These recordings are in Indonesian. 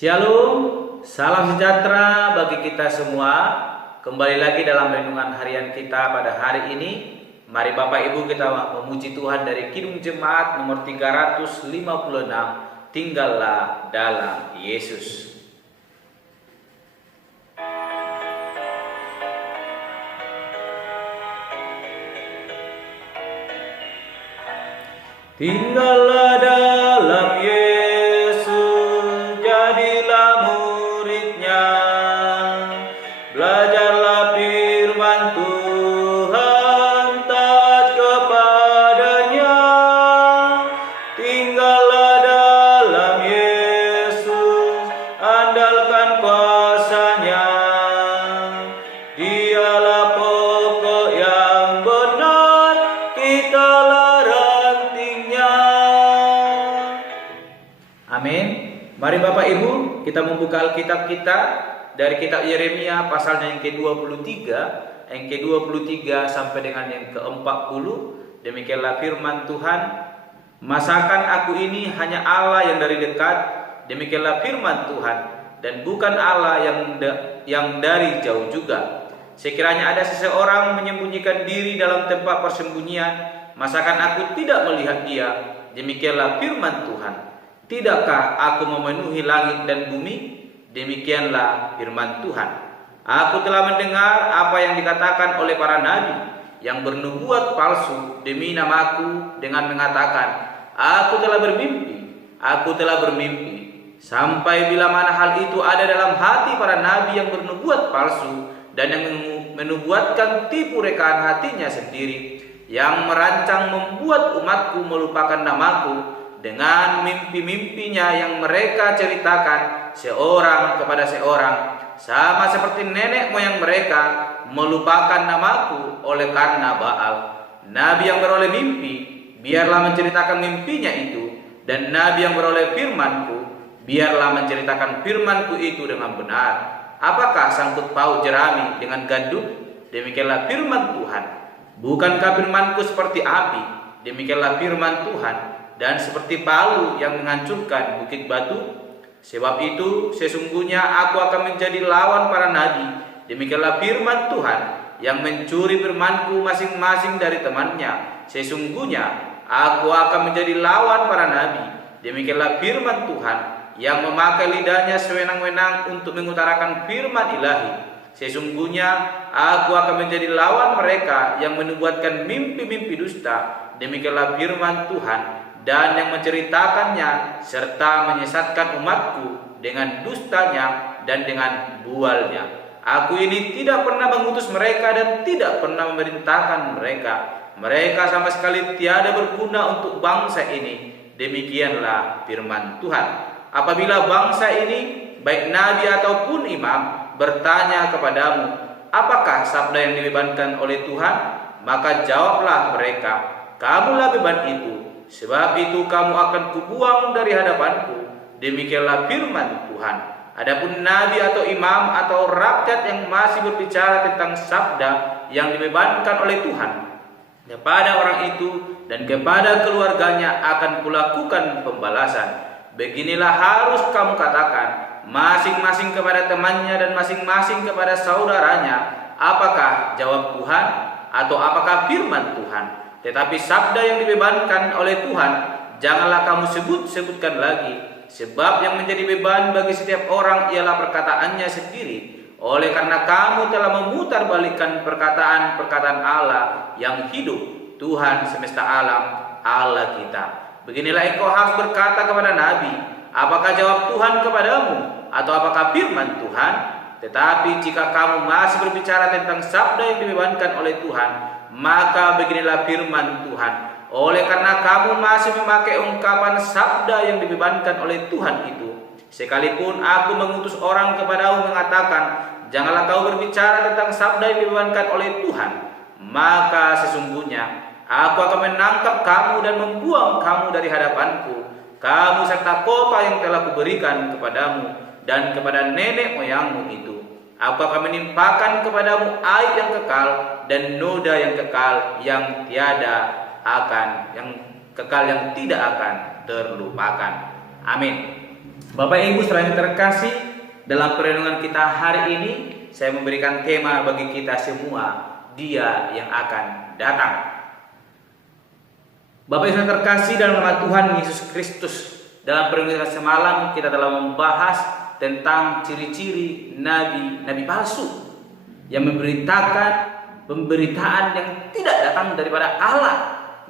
Shalom, salam sejahtera bagi kita semua. Kembali lagi dalam renungan harian kita pada hari ini. Mari Bapak Ibu kita memuji Tuhan dari Kidung Jemaat nomor 356, Tinggallah dalam Yesus. Tinggallah dalam Yesus, jadilah muridnya. Belajarlah firman Tuhan, taat kepadanya. Tinggallah dalam Yesus, andalkan kuasa-Nya. Dialah pokok yang benar, kitalah rantingnya. Amin. Mari Bapak Ibu, kita membuka Alkitab kita dari kitab Yeremia pasalnya yang ke-23, sampai dengan yang ke-40. Demikianlah firman Tuhan. Masakan aku ini hanya Allah yang dari dekat, demikianlah firman Tuhan, dan bukan Allah yang dari jauh juga. Sekiranya ada seseorang menyembunyikan diri dalam tempat persembunyian, masakan aku tidak melihat dia, demikianlah firman Tuhan. Tidakkah aku memenuhi langit dan bumi? Demikianlah firman Tuhan. Aku telah mendengar apa yang dikatakan oleh para nabi yang bernubuat palsu demi namaku dengan mengatakan, aku telah bermimpi. Sampai bila mana hal itu ada dalam hati para nabi yang bernubuat palsu dan yang menubuatkan tipu rekaan hatinya sendiri, yang merancang membuat umatku melupakan namaku dengan mimpi-mimpinya yang mereka ceritakan seorang kepada seorang, sama seperti nenek moyang mereka melupakan namaku oleh karena Baal. Nabi yang beroleh mimpi, biarlah menceritakan mimpinya itu, dan nabi yang beroleh firmanku, biarlah menceritakan firmanku itu dengan benar. Apakah sangkut paut jerami dengan gandum? Demikianlah firman Tuhan. Bukankah firmanku seperti api? Demikianlah firman Tuhan. Dan seperti palu yang menghancurkan bukit batu. Sebab itu sesungguhnya aku akan menjadi lawan para nabi, demikianlah firman Tuhan, yang mencuri firmanku masing-masing dari temannya. Sesungguhnya aku akan menjadi lawan para nabi, demikianlah firman Tuhan, yang memakai lidahnya sewenang-wenang untuk mengutarakan firman ilahi. Sesungguhnya aku akan menjadi lawan mereka yang menubuatkan mimpi-mimpi dusta, demikianlah firman Tuhan, dan yang menceritakannya serta menyesatkan umatku dengan dustanya dan dengan bualnya. Aku ini tidak pernah mengutus mereka dan tidak pernah memerintahkan mereka. Mereka sama sekali tiada berguna untuk bangsa ini. Demikianlah firman Tuhan. Apabila bangsa ini, baik nabi ataupun imam, bertanya kepadamu, apakah sabda yang dibebankan oleh Tuhan? Maka jawablah mereka, kamulah beban itu. Sebab itu kamu akan kubuang dari hadapanku. Demikianlah firman Tuhan. Adapun nabi atau imam atau rakyat yang masih berbicara tentang sabda yang dibebankan oleh Tuhan, kepada orang itu dan kepada keluarganya akan kulakukan pembalasan. Beginilah harus kamu katakan, masing-masing kepada temannya dan masing-masing kepada saudaranya, apakah jawab Tuhan atau apakah firman Tuhan. Tetapi sabda yang dibebankan oleh Tuhan, janganlah kamu sebutkan lagi. Sebab yang menjadi beban bagi setiap orang ialah perkataannya sendiri. Oleh karena kamu telah memutarbalikkan perkataan-perkataan Allah yang hidup, Tuhan semesta alam, Allah kita. Beginilah engkau harus berkata kepada nabi, apakah jawab Tuhan kepadamu atau apakah firman Tuhan? Tetapi jika kamu masih berbicara tentang sabda yang dibebankan oleh Tuhan, maka beginilah firman Tuhan. Oleh karena kamu masih memakai ungkapan sabda yang dibebankan oleh Tuhan itu, sekalipun aku mengutus orang kepadamu mengatakan, janganlah kau berbicara tentang sabda yang dibebankan oleh Tuhan, maka sesungguhnya aku akan menangkap kamu dan membuang kamu dari hadapanku, kamu serta kota yang telah kuberikan kepadamu dan kepada nenek moyangmu itu. Aku akan menimpakan kepadamu aib yang kekal dan noda yang kekal yang tidak akan terlupakan. Amin. Bapak Ibu selain terkasih, dalam perenungan kita hari ini saya memberikan tema bagi kita semua, Dia yang akan datang. Bapak Ibu yang terkasih dalam nama Tuhan Yesus Kristus, dalam perenungan kita semalam kita telah membahas tentang ciri-ciri nabi palsu yang memberitakan pemberitaan yang tidak datang daripada Allah.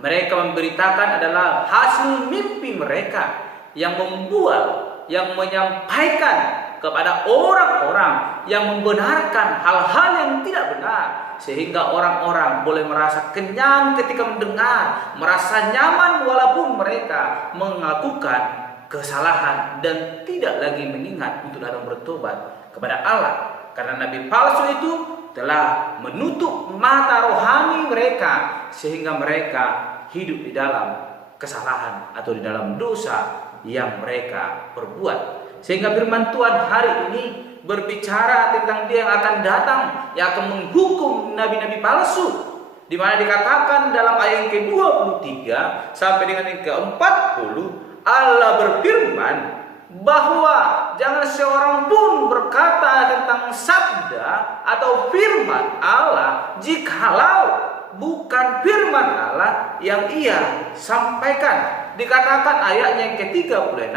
Mereka memberitakan adalah hasil mimpi mereka yang membuat, yang menyampaikan kepada orang-orang yang membenarkan hal-hal yang tidak benar, sehingga orang-orang boleh merasa kenyang ketika mendengar, merasa nyaman walaupun mereka melakukan kesalahan dan tidak lagi mengingat untuk datang bertobat kepada Allah. Karena nabi palsu itu telah menutup mata rohani mereka sehingga mereka hidup di dalam kesalahan atau di dalam dosa yang mereka perbuat. Sehingga firman Tuhan hari ini berbicara tentang Dia yang akan datang, yang akan menghukum nabi-nabi palsu, di mana dikatakan dalam ayat yang ke-23 sampai dengan yang ke-40, Allah berfirman bahwa jangan seorang pun berkata tentang sabda atau firman Allah jikalau bukan firman Allah yang ia sampaikan. Dikatakan ayatnya yang ke-36,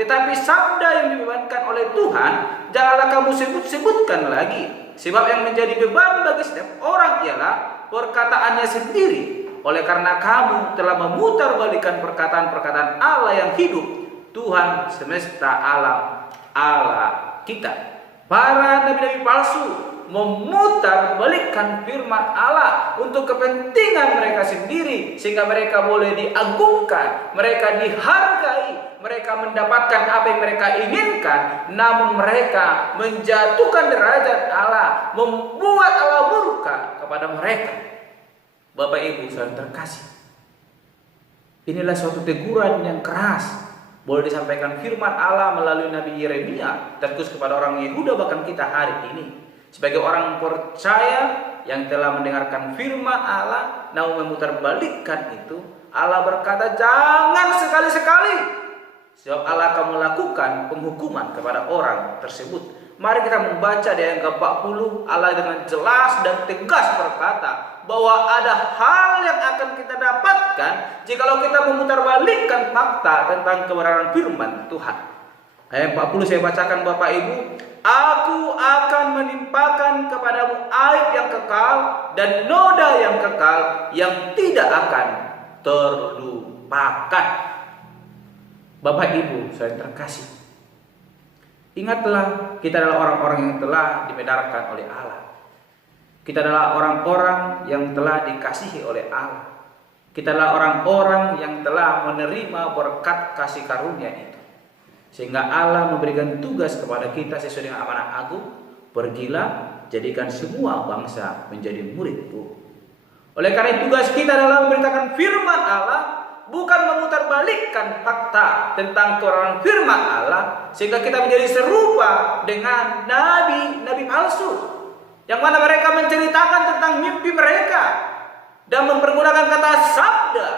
tetapi sabda yang dibebankan oleh Tuhan janganlah kamu sebut-sebutkan lagi, sebab yang menjadi beban bagi setiap orang ialah perkataannya sendiri. Oleh karena kamu telah memutarbalikkan perkataan-perkataan Allah yang hidup, Tuhan semesta alam, Allah kita. Para nabi-nabi palsu memutarbalikkan firman Allah untuk kepentingan mereka sendiri, sehingga mereka boleh diagungkan, mereka dihargai, mereka mendapatkan apa yang mereka inginkan, namun mereka menjatuhkan derajat Allah, membuat Allah murka kepada mereka. Bapak Ibu saudara terkasih, inilah suatu teguran yang keras boleh disampaikan firman Allah melalui Nabi Yeremia terkhusus kepada orang Yehuda, bahkan kita hari ini sebagai orang percaya yang telah mendengarkan firman Allah namun memutarbalikkan itu. Allah berkata, jangan sekali-sekali, sebab Allah akan melakukan penghukuman kepada orang tersebut. Mari kita membaca di ayat ke-40. Allah dengan jelas dan tegas berkata bahwa ada hal yang akan kita dapatkan jikalau kita memutarbalikkan fakta tentang kebenaran firman Tuhan. Ayat 40 saya bacakan Bapak Ibu. Aku akan menimpakan kepadamu aib yang kekal dan noda yang kekal yang tidak akan terlupakan. Bapak Ibu saya terkasih, ingatlah kita adalah orang-orang yang telah dibenarkan oleh Allah. Kita adalah orang-orang yang telah dikasihi oleh Allah. Kita adalah orang-orang yang telah menerima berkat kasih karunia itu. Sehingga Allah memberikan tugas kepada kita sesuai dengan amanah agung. Pergilah, jadikan semua bangsa menjadi muridku. Oleh karena tugas kita adalah memberitakan firman Allah, bukan memutarbalikkan fakta tentang kebenaran firman Allah, sehingga kita menjadi serupa dengan nabi-nabi palsu, yang mana mereka menceritakan tentang mimpi mereka dan mempergunakan kata sabda.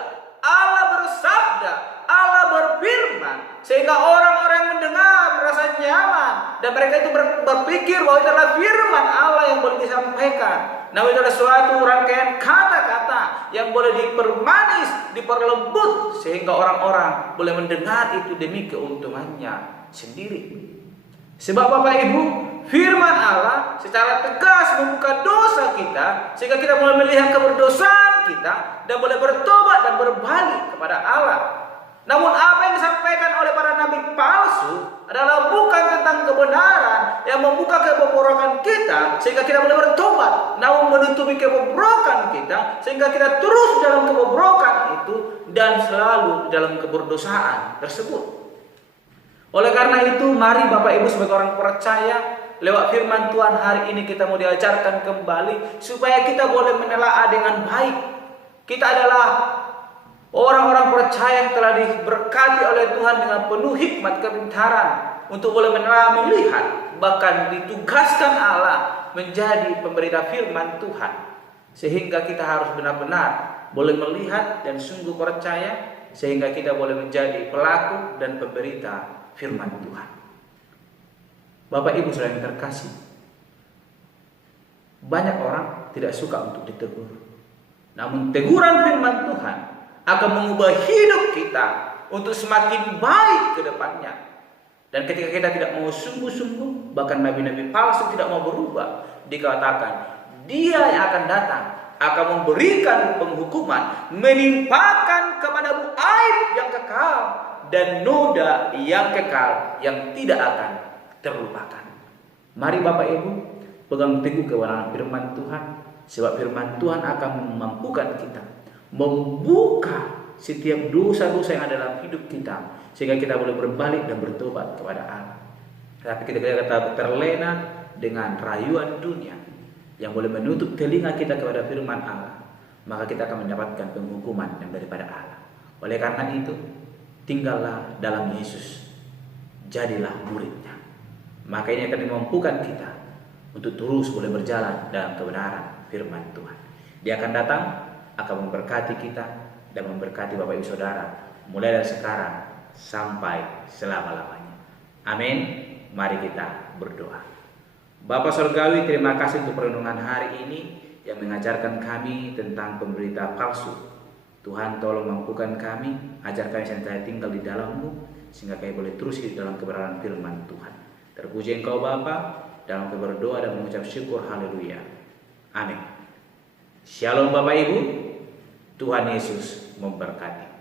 Allah bersabda, Allah berfirman, sehingga orang-orang mendengar merasa nyaman dan mereka itu berpikir bahwa itu adalah firman Allah yang boleh disampaikan. Namun itu adalah suatu rangkaian kata-kata yang boleh dipermanis, diperlembut, sehingga orang-orang boleh mendengar itu demi keuntungannya sendiri. Sebab Bapak Ibu, firman Allah secara tegas membuka dosa kita, sehingga kita boleh melihat keberdosaan kita dan boleh bertobat dan berbalik kepada Allah. Namun apa yang disampaikan oleh para nabi palsu adalah bukan tentang kebenaran yang membuka kebobrokan kita sehingga kita boleh bertobat, namun menutupi kebobrokan kita sehingga kita terus dalam kebobrokan itu dan selalu dalam keberdosaan tersebut. Oleh karena itu, mari Bapak Ibu sebagai orang percaya, lewat firman Tuhan hari ini kita mau diajarkan kembali supaya kita boleh menelaah dengan baik. Kita adalah orang-orang percaya yang telah diberkati oleh Tuhan dengan penuh hikmat kepintaran untuk boleh menelaah, melihat, bahkan ditugaskan Allah menjadi pemberita firman Tuhan. Sehingga kita harus benar-benar boleh melihat dan sungguh percaya, sehingga kita boleh menjadi pelaku dan pemberita firman Tuhan. Bapak Ibu saudara yang terkasih, banyak orang tidak suka untuk ditegur. Namun teguran firman Tuhan akan mengubah hidup kita untuk semakin baik ke depannya. Dan ketika kita tidak mau sungguh-sungguh, bahkan nabi-nabi palsu tidak mau berubah, dikatakan Dia yang akan datang akan memberikan penghukuman, menimpakan kepadamu aib yang kekal dan noda yang kekal yang tidak akan terlupakan. Mari Bapak Ibu pegang teguh kebenaran firman Tuhan, sebab firman Tuhan akan memampukan kita membuka setiap dosa-dosa yang ada dalam hidup kita, sehingga kita boleh berbalik dan bertobat kepada Allah. Tapi ketika kita terlena dengan rayuan dunia yang boleh menutup telinga kita kepada firman Allah, maka kita akan mendapatkan penghukuman yang daripada Allah. Oleh karena itu, tinggallah dalam Yesus, jadilah muridnya. Maka ini akan memampukan kita untuk terus boleh berjalan dalam kebenaran firman Tuhan. Dia akan datang, akan memberkati kita dan memberkati Bapak Ibu Saudara mulai dari sekarang sampai selama-lamanya. Amin. Mari kita berdoa. Bapa Surgawi, terima kasih untuk perenungan hari ini yang mengajarkan kami tentang pemberita palsu. Tuhan tolong mampukan kami, ajar kami senantiasa tinggal di dalam-Mu, sehingga kami boleh terus hidup dalam kebenaran firman Tuhan. Terpuji Engkau Bapa, dalam kami berdoa dan mengucap syukur, haleluya. Amin. Shalom Bapak Ibu, Tuhan Yesus memberkati.